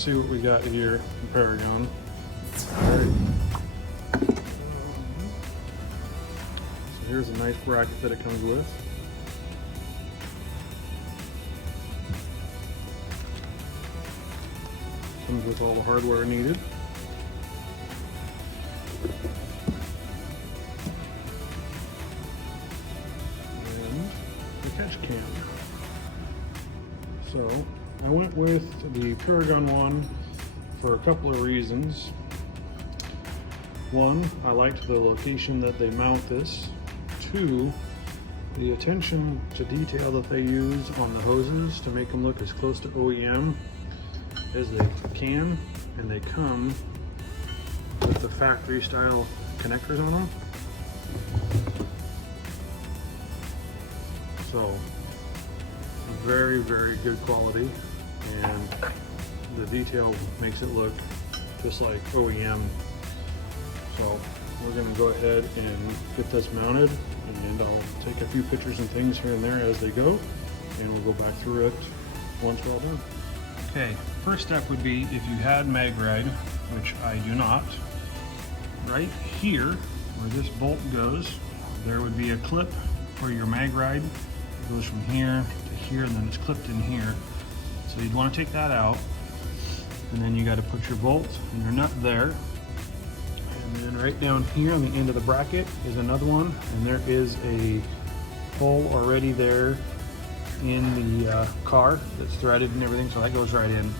let's see what we got here in Paragon. All right. So here's a nice bracket that it comes with. Comes with all the hardware needed. And the catch can. So I went with the Paragon one for a couple of reasons. One, I liked the location that they mount this. Two, the attention to detail that they use on the hoses to make them look as close to OEM as they can, and they come with the factory style connectors on them. So very, very good quality, and the detail makes it look just like OEM. So we're going to go ahead and get this mounted, and I'll take a few pictures and things here and there as they go, and we'll go back through it once we're all done. Okay, first step would be, if you had mag ride, which I do not, right here where this bolt goes, there would be a clip for your mag ride. It goes from here to here, and then it's clipped in here. So you'd want to take that out, and then you got to put your bolt and your nut there. And then right down here on the end of the bracket is another one, and there is a hole already there in the car that's threaded and everything, so that goes right in.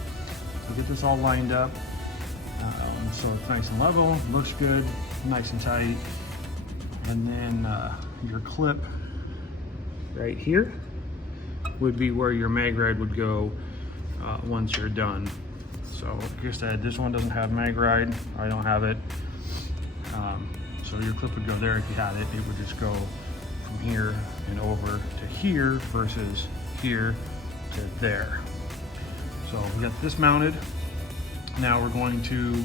So get this all lined up so it's nice and level, looks good, nice and tight. And then your clip right here would be where your mag ride would go once you're done. So like I said, this one doesn't have mag ride, I don't have it. So your clip would go there if you had it. It would just go from here and over to here versus here to there. So we got this mounted. Now we're going to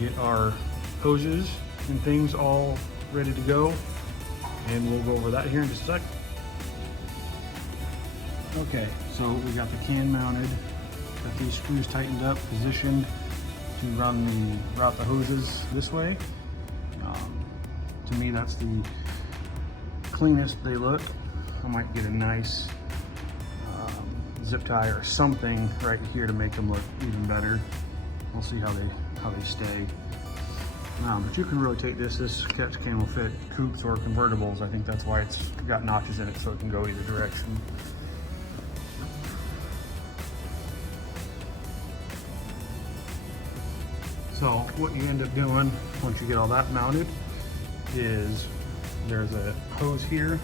get our hoses and things all ready to go, and we'll go over that here in just a sec. Okay, so we got the can mounted, got these screws tightened up, positioned to route the hoses this way. To me, that's the cleanest they look. I might get a nice zip tie or something right here to make them look even better. We'll see how they stay. But you can rotate this. This catch can will fit coupes or convertibles. I think that's why it's got notches in it, so it can go either direction. So what you end up doing once you get all that mounted is there's a hose here.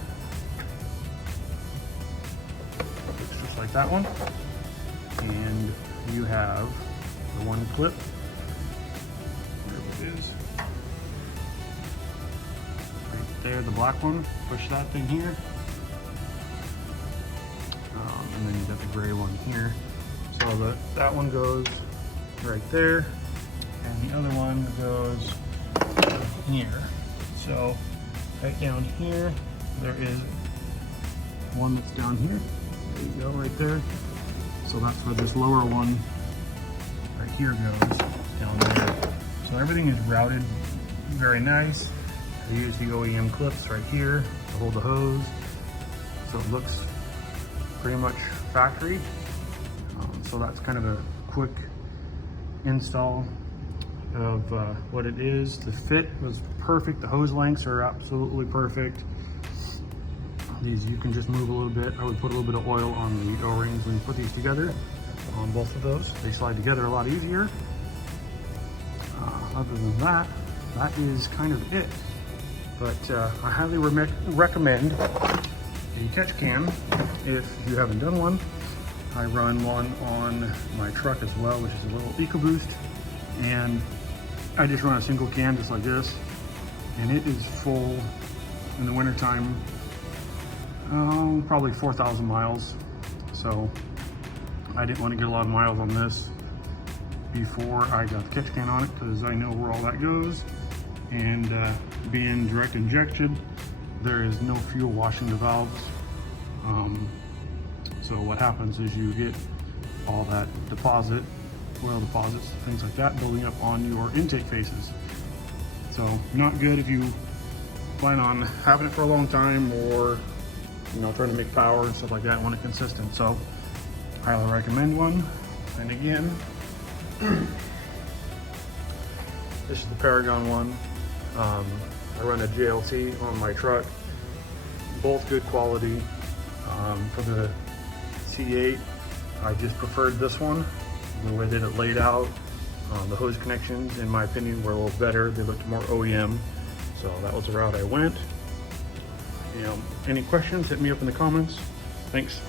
Looks just like that one. And you have the one clip. There it is. Right there, the black one. Push that thing here. And then you got the gray one here. So that one goes right there. And the other one goes here. So right down here, there is one that's down here. There you go, right there. So that's where this lower one right here goes, down there. So everything is routed very nice. I use the OEM clips right here to hold the hose. So it looks pretty much factory. So that's kind of a quick install of what it is. The fit was perfect. The hose lengths are absolutely perfect. These you can just move a little bit. I would put a little bit of oil on the O-rings when you put these together. On both of those, they slide together a lot easier. Other than that, that is kind of it. But I highly recommend a catch can if you haven't done one. I run one on my truck as well, which is a little EcoBoost, and I just run a single can just like this, and it is full in the wintertime, probably 4,000 miles. So I didn't want to get a lot of miles on this before I got the catch can on it, because I know where all that goes. And being direct injection, there is no fuel washing the valves. So what happens is you get all that deposit oil deposits, things like that, building up on your intake faces. So not good if you plan on having it for a long time, or trying to make power and stuff like that, want it consistent. So highly recommend one. And again, this is the Paragon one. I run a JLT on my truck, both good quality. For the C8, I just preferred this one. The way that it laid out, the hose connections, in my opinion, were a little better. They looked more OEM, so that was the route I went. Any questions, hit me up in the comments. Thanks.